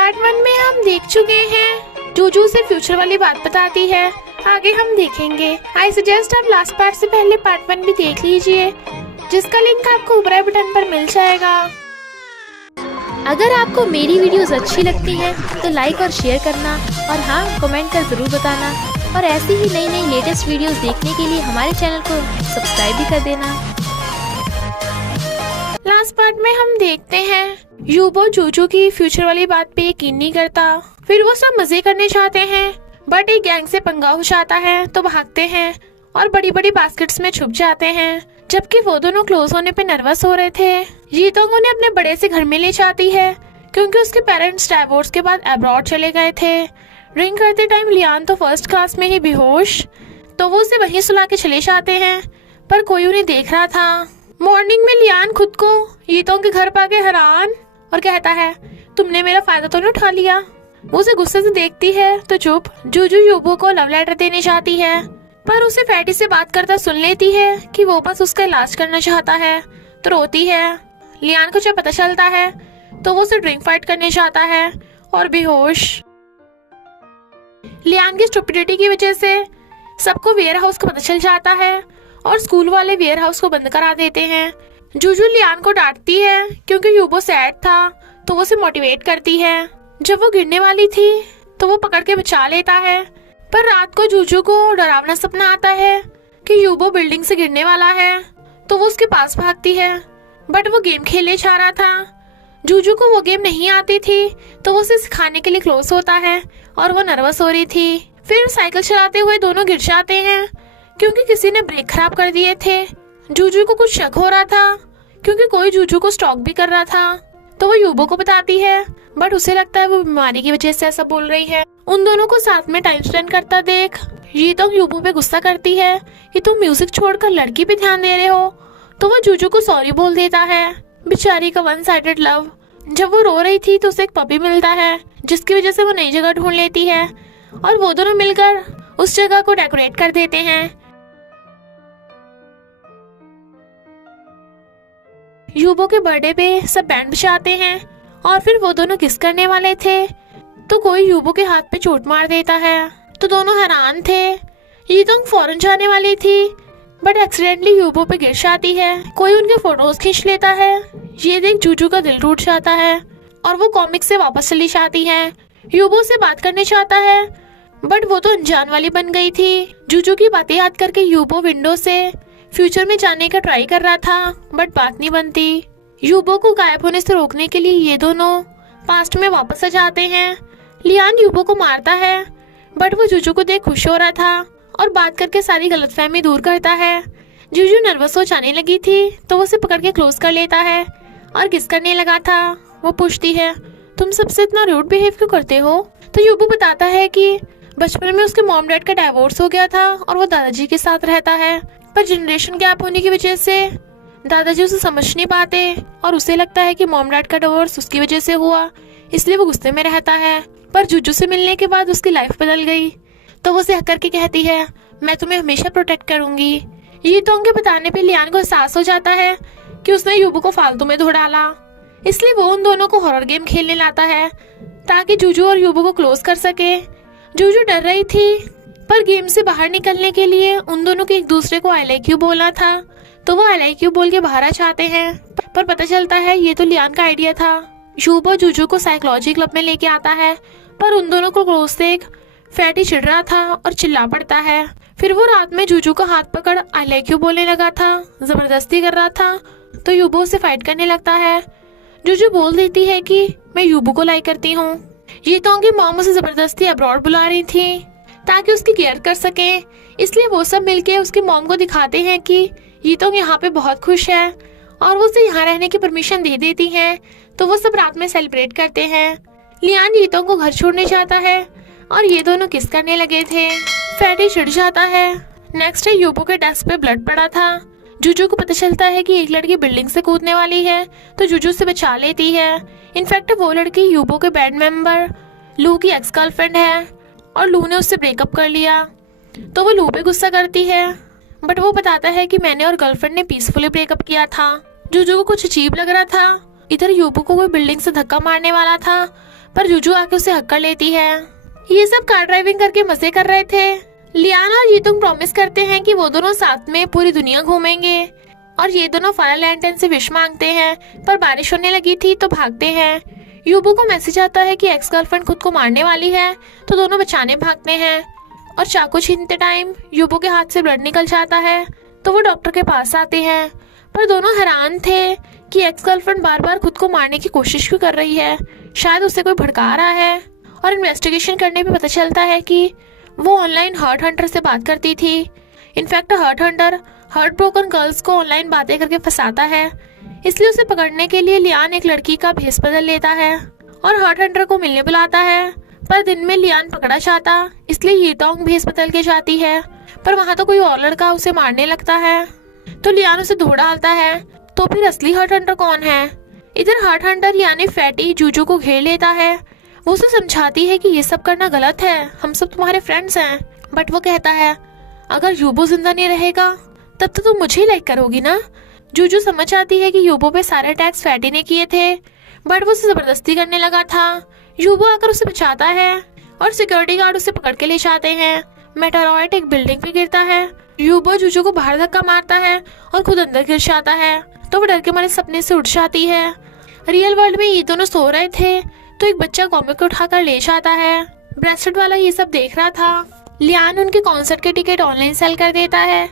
Part 1 में हम देख चुके हैं, जूजू से फ्यूचर वाली बात बताती है। आगे हम देखेंगे। आई सजेस्ट आप लास्ट पार्ट से पहले पार्ट 1 भी देख लीजिए, जिसका लिंक आपको ऊपर आई बटन पर मिल जाएगा। अगर आपको मेरी वीडियोस अच्छी लगती हैं तो लाइक और शेयर करना, और हाँ, कमेंट कर जरूर बताना। और ऐसी ही नई नई लेटेस्ट वीडियोस देखने के लिए हमारे चैनल को सब्सक्राइब भी कर देना। लास्ट पार्ट में हम देखते हैं यूबो जूजू की फ्यूचर वाली बात पे यकीन नहीं करता। फिर वो सब मजे करने चाहते हैं, बट एक गैंग से पंगा हो जाता है तो भागते हैं और बड़ी बड़ी बास्केट्स में छुप जाते हैं। जबकि वो दोनों क्लोज होने पे नर्वस हो रहे थे। यीतोंग उन्हें अपने बड़े से घर में ले जाती है क्योंकि उसके पेरेंट्स डाइवोर्स के बाद अब्रॉड चले गए थे। ड्रिंक करते टाइम लियान तो फर्स्ट क्लास में ही बेहोश, तो वो उसे वहीं सुला के चले जाते हैं, पर कोई उन्हें देख रहा था। मॉर्निंग में लियान खुद को यीतोंग के घर पाके हैरान और कहता है, तुमने मेरा फायदा तो नहीं उठा लिया। वो उसे गुस्से से देखती है तो चुप। जूजू यूबो को लव लेटर देने जाती है, पर उसे फैटी से बात करता सुन लेती है कि वो बस उसका इलाज करना चाहता है, तो रोती है। लियान को जब पता चलता है तो वो उसे ड्रिंक फाइट करने जाता है और बेहोश। लियान की स्टुपिडिटी की वजह से सबको वेयर हाउस का पता चल जाता है और स्कूल वाले वेयर हाउस को बंद करा देते हैं। जूजू लियान को डांटती है क्योंकि यूबो सैड था, तो वो उसे मोटिवेट करती है। जब वो गिरने वाली थी तो वो पकड़ के बचा लेता है, पर रात को जूजू को डरावना सपना आता है कि यूबो बिल्डिंग से गिरने वाला है, तो वो उसके पास भागती है, बट वो गेम खेलने जा रहा था। जूजू को वो गेम नहीं आती थी, तो वो उसे सिखाने के लिए क्लोज होता है और वो नर्वस हो रही थी। फिर साइकिल चलाते हुए दोनों गिर जाते हैं क्योंकि किसी ने ब्रेक खराब कर दिए थे। जूजू को कुछ शक हो रहा था क्योंकि कोई जूजू को स्टॉक भी कर रहा था, तो वो यूबो को बताती है, बट उसे लगता है वो बीमारी की वजह से ऐसा बोल रही है। उन दोनों को साथ में टाइम स्पेंड करता देख यीतोंग यूबो पे गुस्सा करती है कि तुम म्यूजिक छोड़कर लड़की पे ध्यान दे रहे हो, तो वो जूजू को सॉरी बोल देता है। बेचारी का वन साइडेड लव। जब वो रो रही थी तो उसे एक पपी मिलता है, जिसकी वजह से वो नई जगह ढूंढ लेती है और वो दोनों मिलकर उस जगह को डेकोरेट कर देते हैं। यूबो के बर्थडे पे सब बैंड बजाते हैं और फिर वो दोनों किस करने वाले थे तो कोई यूबो के हाथ पे चोट मार देता है, तो दोनों हैरान थे। यीतोंग फौरन जाने वाली थी, बट एक्सीडेंटली यूबो पे गिर जाती है। कोई उनके फोटोज खींच लेता है। ये देख जूजू का दिल टूट जाता है और वो कॉमिक से वापस चली जाती है। यूबो से बात करने चाहता है, बट वो तो अनजान वाली बन गई थी। जूजू की बातें याद करके यूबो विंडो से फ्यूचर में जाने का ट्राई कर रहा था, बट बात नहीं बनती। यूबो को गायब होने से रोकने के लिए ये दोनों पास्ट में वापस आ जाते हैं। लियान यूबो को मारता है, बट वो जूजू को देख खुश हो रहा था और बात करके सारी गलतफहमी दूर करता है। जूजू नर्वस हो जाने लगी थी, तो वो उसे पकड़ के क्लोज कर लेता है और किस करने लगा था। वो पूछती है, तुम सबसे इतना रूड बिहेव क्यों करते हो? तो यूबो बताता है कि बचपन में उसके मॉम डैड का डाइवोर्स हो गया था और वो दादाजी के साथ रहता है, पर जनरेशन गैप होने की वजह से दादाजी उसे समझ नहीं पाते और उसे लगता है कि मॉम डैड का डिवोर्स उसकी वजह से हुआ, इसलिए वो गुस्से में रहता है। पर जूजू से मिलने के बाद उसकी लाइफ बदल गई, तो वो उसे हक करके कहती है, मैं तुम्हें हमेशा प्रोटेक्ट करूंगी। यीतोंग के बताने पे लियान को एहसास हो जाता है कि उसने यूबो को फालतू में धो डाला, इसलिए वो उन दोनों को हॉरर गेम खेलने लाता है ताकि जूजू और यूबो को क्लोज कर सके। जूजू डर रही थी, पर गेम से बाहर निकलने के लिए उन दोनों को एक दूसरे को आई लाइक यू बोलना था, तो वो आई लाइक यू बोल के बाहर आ जाते हैं, पर पता चलता है ये तो लियान का आइडिया था। यूबो जूजू को साइकोलॉजी क्लब में लेके आता है, पर उन दोनों को क्लोज देख फैटी चिढ़ रहा था और चिल्ला पड़ता है। फिर वो रात में जूजू का हाथ पकड़ आई लाइक यू बोलने लगा था, जबरदस्ती कर रहा था, तो यूबो से फाइट करने लगता है। जूजू बोल देती है कि मैं यूबो को लाइक करती हूँ। यीतोंग की मॉम उसे जबरदस्ती अब्रॉड बुला रही थी ताकि उसकी केयर कर सके, इसलिए वो सब मिलके उसकी मॉम को दिखाते हैं कि यीतोंग यहाँ पे बहुत खुश है और वो उसे यहाँ रहने की परमिशन दे देती हैं, तो वो सब रात में सेलिब्रेट करते हैं। लियान यीतोंग को घर छोड़ने जाता है और ये दोनों किस करने लगे थे। फैटी चिढ़ जाता है। नेक्स्ट डे यूबो के डेस्क पे ब्लड पड़ा था। जूजू को पता चलता है कि एक लड़की बिल्डिंग से कूदने वाली है, तो जूजू से बचा लेती है। इनफैक्ट वो लड़की यूबो के बैंड मेंबर लू की एक्स गर्लफ्रेंड है और लू ने उससे ब्रेकअप कर लिया, तो वो लू पे गुस्सा करती है, बट वो बताता है कि मैंने और गर्लफ्रेंड ने पीसफुली ब्रेकअप किया था। जूजू को कुछ अजीब लग रहा था। इधर यूबो को कोई बिल्डिंग से धक्का मारने वाला था, पर जूजू आके उसे हक कर लेती है। ये सब कार ड्राइविंग करके मजे कर रहे थे। लियान और यीतुंग प्रॉमिस करते हैं कि वो दोनों साथ में पूरी दुनिया घूमेंगे और ये दोनों फायर लैंटर्न से विश मांगते हैं, पर बारिश होने लगी थी तो भागते हैं। यूबो को मैसेज आता है कि एक्स गर्लफ्रेंड खुद को मारने वाली है, तो दोनों बचाने भागते हैं और चाकू छीनते टाइम यूबो के हाथ से ब्लड निकल जाता है, तो वो डॉक्टर के पास आते हैं। पर दोनों हैरान थे कि एक्स गर्लफ्रेंड बार बार खुद को मारने की कोशिश क्यों कर रही है, शायद उसे कोई भड़का रहा है। और इन्वेस्टिगेशन करने पे पता चलता है कि वो ऑनलाइन हर्ट हंटर से बात करती थी। In fact heart hunter heart broken girls को ऑनलाइन बातें करके फंसाता है, इसलिए उसे पकड़ने के लिए लियान एक लड़की का भेष बदल लेता है और हर्ट हंटर को मिलने बुलाता है। पर दिन में लियान पकड़ा जाता, इसलिए यीतोंग भेष बदल के जाती है, पर वहाँ तो कोई और लड़का उसे मारने लगता है, तो लियान उसे धो डालता है। तो फिर असली हर्ट हंटर कौन है? इधर हर्ट हंटर यानी फैटी जूजू को घेर लेता है। वो उसे समझाती है कि ये सब करना गलत है, हम सब तुम्हारे फ्रेंड्स हैं। बट वो कहता है अगर यूबो जिंदा नहीं रहेगा तब तो तुम मुझे ही लाइक करोगी ना। जूजू समझ आती है कि यूबो पे सारे अटैक्स फैटी ने किए थे, बट वो उसे जबरदस्ती करने लगा था। यूबो आकर उसे बचाता है और सिक्योरिटी गार्ड उसे पकड़ के ले जाते हैं। मेटेरॉइड एक बिल्डिंग पे गिरता है। यूबो जूजू को बाहर धक्का मारता है और खुद अंदर गिर जाता है, तो वो डर के मारे सपने से उठ जाती है। रियल वर्ल्ड में ये दोनों सो रहे थे, तो एक बच्चा कॉमिक को उठाकर ले जाता है। ब्रेसलेट वाला ये सब देख रहा था। लियान उनके कॉन्सर्ट के टिकट ऑनलाइन सेल कर देता है,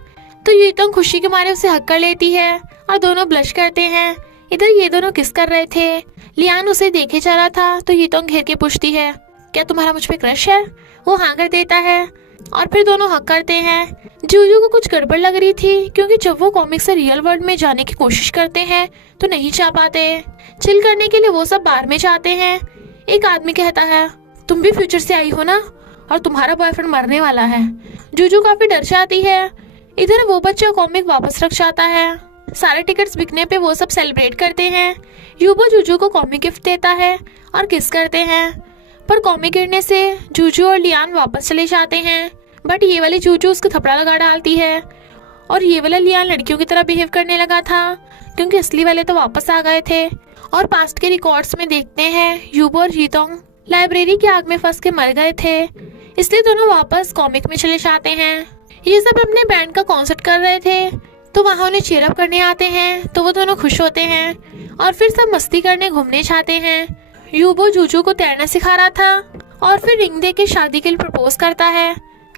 तो यीतोंग खुशी के मारे उसे हक कर लेती है और दोनों ब्लश करते हैं। इधर ये दोनों किस कर रहे थे। लियान उसे देखे जा रहा था, तो यीतोंग घेर के पूछती है क्या तुम्हारा मुझ पे क्रश है? वो हाँ कर देता है और फिर दोनों हक करते हैं। जूजू को कुछ गड़बड़ लग रही थी, क्योंकि जब वो कॉमिक से रियल वर्ल्ड में जाने की कोशिश करते हैं तो नहीं जा पाते। चिल करने के लिए वो सब बार में जाते हैं। एक आदमी कहता है तुम भी फ्यूचर से आई हो ना, और तुम्हारा बॉयफ्रेंड मरने वाला है। जूजू काफी डर जाती है। इधर वो बच्चा कॉमिक वापस रख जाता है। सारे टिकट्स बिकने पे वो सब सेलिब्रेट करते हैं। यूबो जूजू को कॉमिक गिफ्ट देता है और किस करते हैं, पर कॉमिक गिरने से जूजू और लियान वापस चले जाते हैं। बट ये वाली जूजू उसको थपड़ा लगा डालती है और ये वाला लियान लड़कियों की तरह बिहेव करने लगा था, क्योंकि असली वाले तो वापस आ गए थे। और पास्ट के रिकॉर्ड्स में देखते हैं यूबो और यीतोंग लाइब्रेरी की आग में फंस के मर गए थे, इसलिए दोनों वापस कॉमिक में चले जाते हैं। ये सब अपने बैंड का कॉन्सर्ट कर रहे थे, तो वहाँ उन्हें चीयर अप करने आते हैं, तो वो दोनों खुश होते हैं और फिर सब मस्ती करने घूमने जाते हैं। यूबो जूजू को तैरना सिखा रहा था और फिर रिंग दे के शादी के लिए प्रपोज करता है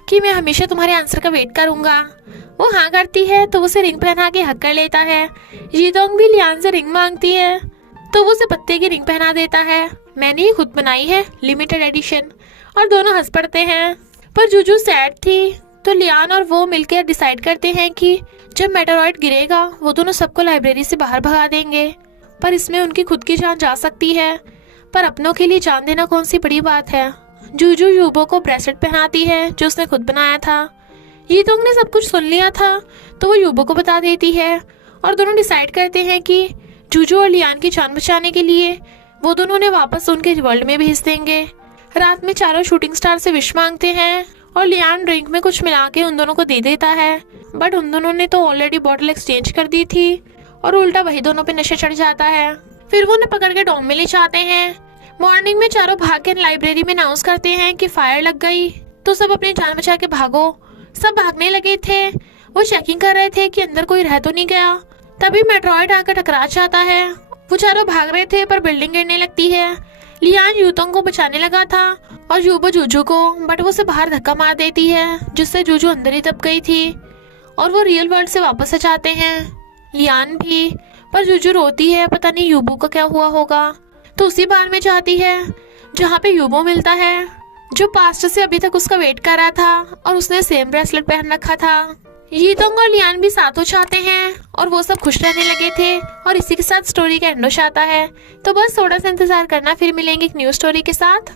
कि मैं हमेशा तुम्हारे आंसर का वेट करूंगा। वो हाँ करती है, तो उसे रिंग पहना के हक कर लेता है। यीतोंग भी लियान से रिंग मांगती है, तो वो उसे पत्ते की रिंग पहना देता है। मैंने ये खुद बनाई है, लिमिटेड एडिशन। और दोनों हंस पड़ते हैं। पर जूजू सैड थी, तो लियान और वो मिलकर डिसाइड करते हैं कि जब मेटेरॉइड गिरेगा वो दोनों सबको लाइब्रेरी से बाहर भगा देंगे। पर इसमें उनकी खुद की जान जा सकती है, पर अपनों के लिए जान देना कौन सी बड़ी बात है। जूजू यूबो को ब्रेसलेट पहनाती है जो उसने खुद बनाया था। यीतोंग ने सब कुछ सुन लिया था, तो वो यूबो को बता देती है और दोनों डिसाइड करते हैं कि जूजू और लियान की जान बचाने के लिए वो दोनों ने वापस उनके वर्ल्ड में भेज देंगे। रात में चारों शूटिंग स्टार से विश मांगते हैं और लियान ड्रिंक में कुछ मिला के उन दोनों को दे देता है, बट उन दोनों ने तो ऑलरेडी बॉटल एक्सचेंज कर दी थी और उल्टा वही दोनों पे नशा चढ़ जाता है। फिर वो उन्हें पकड़ के डॉम में ले जाते हैं। मॉर्निंग में चारों भाग के लाइब्रेरी में अनाउंस करते हैं कि फायर लग गई, तो सब अपनी जान बचा के भागो। सब भागने लगे थे। वो चेकिंग कर रहे थे कि अंदर कोई रह तो नहीं गया। तभी मेट्रॉइड आकर टकरा जाता है। वो चारों भाग रहे थे, पर बिल्डिंग गिरने लगती है। लियान यूतोंग को बचाने लगा था और यूबो जूजू को, बट वो उसे बाहर धक्का मार देती है, जिससे जूजू अंदर ही दब गई थी और वो रियल वर्ल्ड से वापस आ जाते हैं। लियान भी, पर जूजू रोती है, पता नहीं यूबो का क्या हुआ होगा। तो उसी बार में जाती है जहाँ पे यूबो मिलता है, जो पास्ट से अभी तक उसका वेट कर रहा था और उसने सेम ब्रेसलेट पहन रखा था। यीतोंग और लियान भी साथ हो जाते हैं और वो सब खुश रहने लगे थे और इसी के साथ स्टोरी का एंड हो जाता है। तो बस थोड़ा सा इंतजार करना, फिर मिलेंगे एक न्यू स्टोरी के साथ।